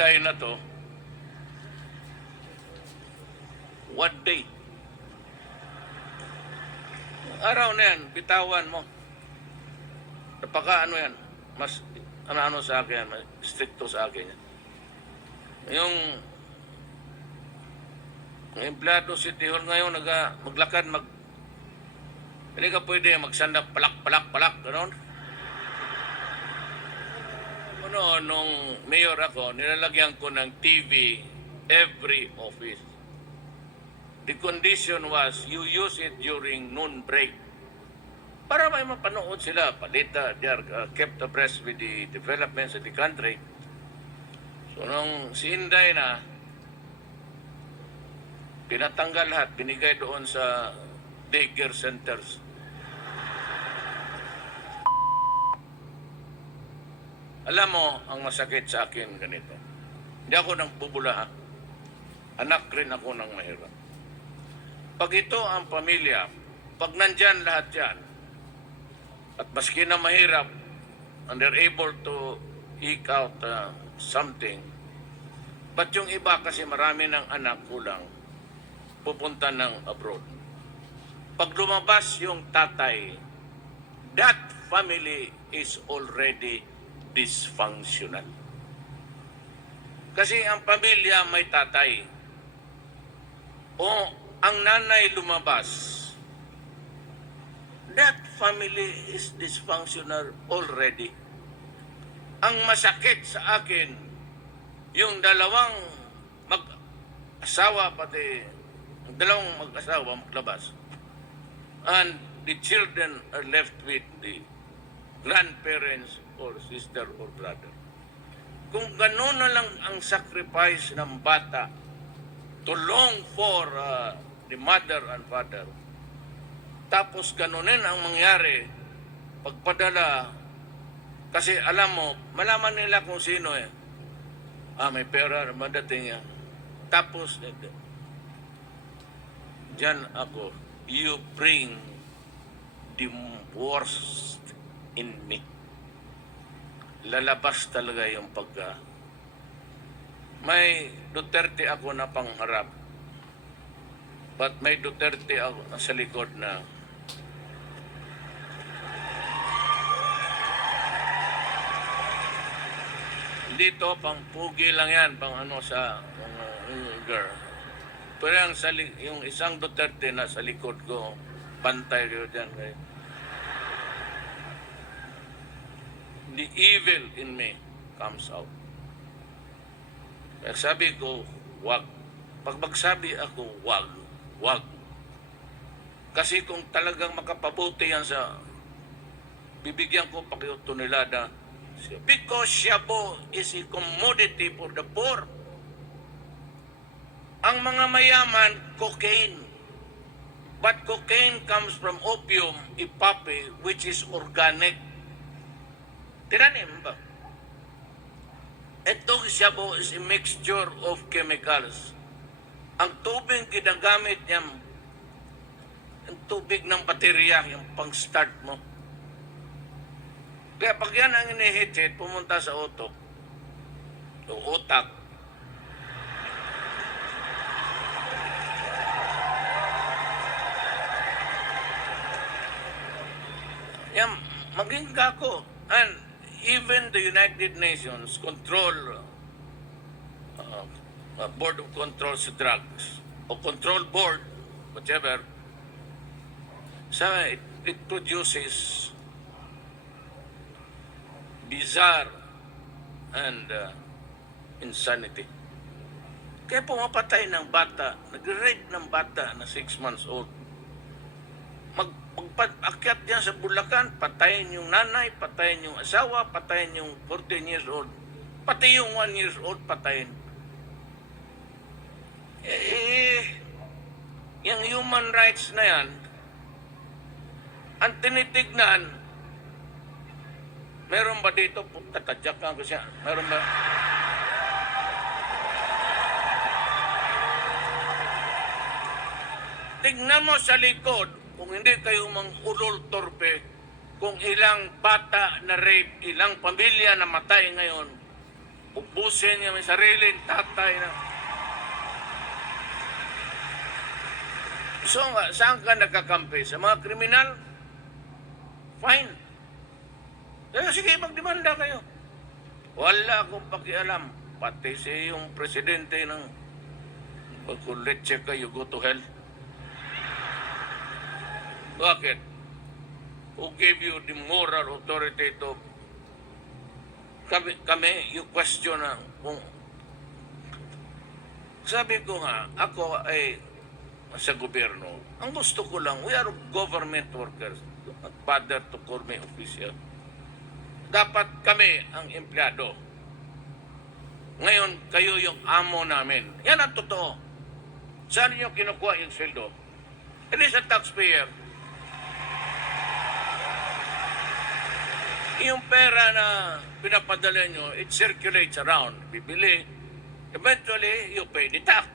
Inday na to, what day? Araw na yan, bitawan mo. Napaka ano yan, mas ano sa akin, mas stricto sa akin yan. Yung empleyado City Hall ngayon, maglakad, hindi ka pwede magsandak palak, gano'n. Ano, nung mayor ako, nilalagyan ko ng TV every office. The condition was, you use it during noon break. Para may mapanood sila, palita, they are kept abreast with the developments of the country. So nung si Inday na, pinatanggal lahat, binigay doon sa daycare centers. Alam mo, ang masakit sa akin ganito. Hindi ako nang bubula, ha? Anak rin ako ng mahirap. Pag ito ang pamilya, pag nandyan lahat yan, at maski na mahirap, and they're able to eke out something, but yung iba kasi marami ng anak kulang, pupunta ng abroad. Pag lumabas yung tatay, that family is already dysfunctional. Kasi ang pamilya may tatay. O ang nanay lumabas, that family is dysfunctional already. Ang masakit sa akin, yung dalawang mag-asawa, pati dalawang mag-asawa maglabas, and the children are left with the grandparents or sister or brother. Kung gano'n na lang ang sacrifice ng bata to long for the mother and father, tapos ganonin ang mangyari pagpadala, kasi alam mo, malaman nila kung sino may pera, madating yan. Tapos, dyan ako, you bring the worst in me. Lalabas talaga yung pagka. May Duterte ako na pangharap. But may Duterte ako sa likod na dito, pang pugi lang yan, pang ano sa girl. Pero yung isang Duterte na sa likod ko, pantay ko dyan kayo. The evil in me comes out. Kaya sabi ko, wag. Pag magsabi ako, wag. Kasi kung talagang makapabuti yan sa, bibigyan ko pa kayo tonelada. Because shabu is a commodity for the poor. Ang mga mayaman, cocaine. But cocaine comes from opium, ipape, which is organic. Tiranim ba? Itong shabu is a mixture of chemicals. Ang tubig ginagamit niya, ang tubig ng baterya, yung pang-start mo. Kaya pag yan ang inihitid, pumunta sa utok, o utak, yan, maging kako. And even the United Nations control Board of Control sa Drugs o Control Board, whatever, it produces bizarre and insanity. Kaya pumapatay ng bata, nag-rape ng bata na 6 months old. Pag-akyat yan sa Bulacan, patayin yung nanay, patayin yung asawa, patayin yung 14 years old. Pati yung 1 years old, patayin. Yung human rights na yan, ang tinitignan, meron ba dito, tatadyakan ko siya, meron ba? Tignan mo sa likod, kung hindi kayo ulol torpe, kung ilang bata na rape, ilang pamilya na matay ngayon, ubusin niya may sariling tatay na. So, saan ka nagkakampi? Sa mga kriminal? Fine. Kaya sige, magdemanda kayo. Wala akong pakialam. Pati si yung presidente ng pagkulit ka, you go to hell. Bakit? Who gave you the moral authority to kami you question na kung sabi ko nga, ako ay sa gobyerno, ang gusto ko lang, we are government workers, not bother to call me official. Dapat kami ang empleyado. Ngayon, kayo yung amo namin. Yan ang totoo. Saan niyo kinukuha yung sweldo? It is a taxpayer. Yung pera na pinapadala nyo, it circulates around. Bibili. Eventually, you pay the tax.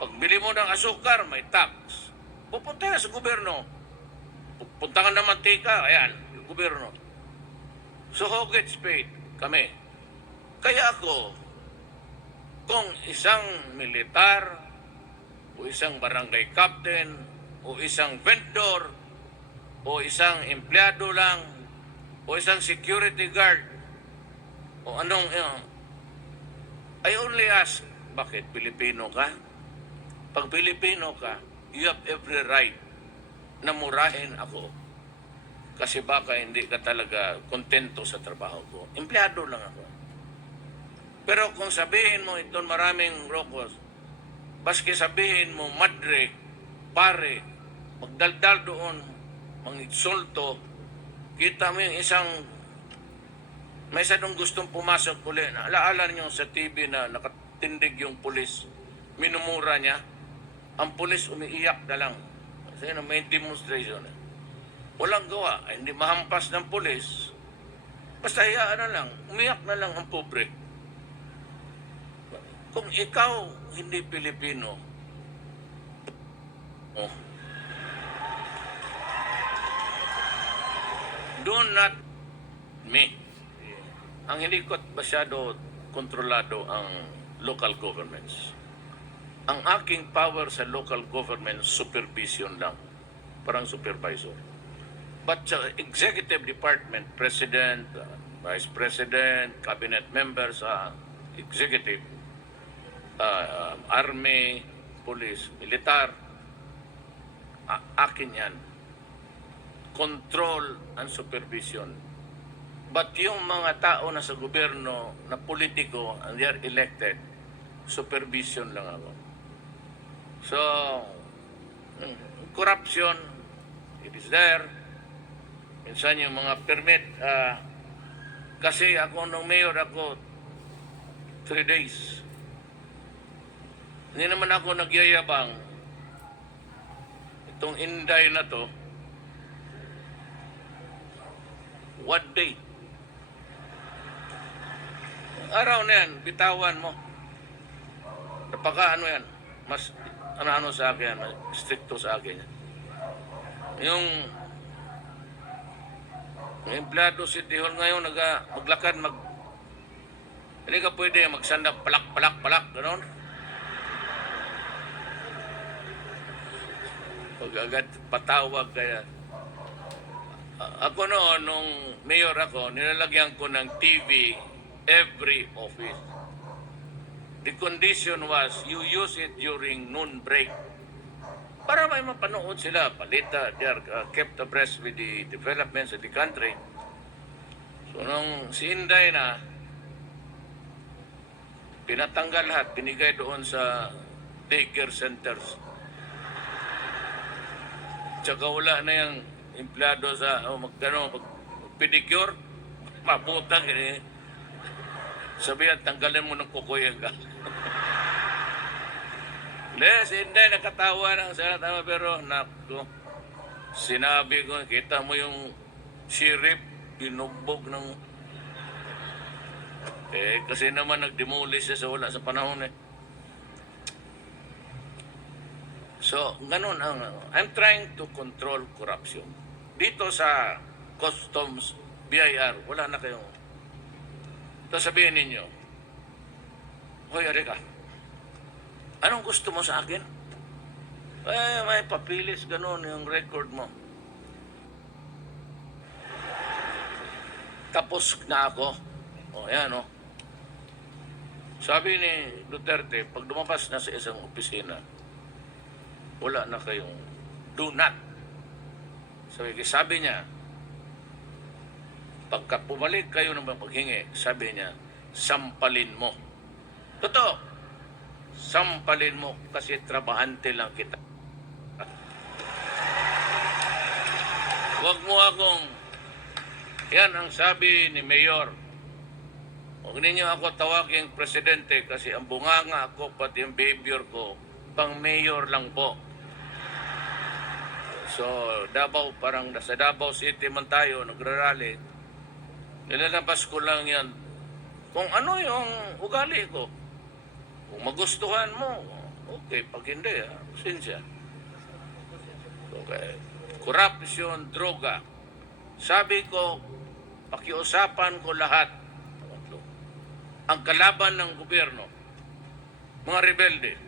Pagbili mo ng asukar, may tax. Pupunta na sa gobyerno. Pupunta ka ng mantika, ayan, yung gobyerno. So who gets paid? Kami. Kaya ako, kung isang militar, o isang barangay captain, o isang vendor, o isang empleyado lang, o isang security guard, o anong, I only ask, bakit Pilipino ka? Pag Pilipino ka, you have every right na murahin ako. Kasi baka hindi ka talaga kontento sa trabaho ko. Empleyado lang ako. Pero kung sabihin mo itong maraming rokos, baski sabihin mo, madre, pare, magdaldal doon, mangitsulto, kita mo yung isang, may isa nung gustong pumasok ulit. Alaala niyo sa TV na nakatindig yung pulis, minumura niya, ang pulis umiiyak na lang. Kasi may demonstration. Walang gawa, hindi mahampas ng pulis. Basta hayaan na lang, umiyak na lang ang pobre. Kung ikaw hindi Pilipino, do not me. Ang hindi ko masyado kontrolado ang local governments. Ang aking power sa local government, supervision lang. Parang supervisor. But sa executive department, president, vice president, cabinet members, executive, army, police, militar, akin yan. Control and supervision. But yung mga tao na sa gobyerno, na politiko, and they are elected, supervision lang ako. So, corruption, it is there. Minsan yung mga permit, kasi ako nung mayor ako, 3 days. Hindi naman ako nagyayabang. Itong Inday na to, 1 day. Araw na yan, bitawan mo. Napaka ano yan, mas ano sa akin, stricto sa akin. Yung empleyado City Hall ngayon, maglakad, hindi ka pwede magsandap, palak, gano'n. Pag-agad patawag kaya. Ako noon, nung mayor ako, nilalagyan ko ng TV every office. The condition was, you use it during noon break. Para may mapanood sila, balita, they are kept abreast with the developments of the country. So nung si Inday na, pinatanggal lahat, binigay doon sa daycare centers. Tsaka wala na yung empleyado sa pedicure, mabutang sabihan, tanggalin mo ng kukuya ka. Les, hindi, nakatawa ng sana, pero naku, sinabi ko, kita mo yung sheriff, binugbog ng, kasi naman nagdemolish siya sa wala sa panahon So, ganun I'm trying to control corruption. Dito sa Customs, BIR, wala na kayong Tapos sabihin ninyo, Hoy, Erika, anong gusto mo sa akin? May papilis, ganun yung record mo. Tapos na ako. Yan, Sabi ni Duterte, pag lumabas na sa isang opisina, wala na kayong do not. Sabi niya, pagka pumalik kayo ng paghingi, sabi niya, sampalin mo. Totoo, sampalin mo kasi trabahante lang kita. Huwag mo akong, yan ang sabi ni Mayor. Huwag ninyo ako tawaging presidente kasi ang bunganga ako pati yung behavior ko, pang mayor lang po. So, Davao, parang nasa Davao City man tayo, nagrarally. Nilalabas ko lang yan kung ano yung ugali ko. Kung magustuhan mo, okay. Pag hindi, sinsya. Okay. Korupsyon, droga. Sabi ko, pakiusapan ko lahat. Ang kalaban ng gobyerno, mga rebelde,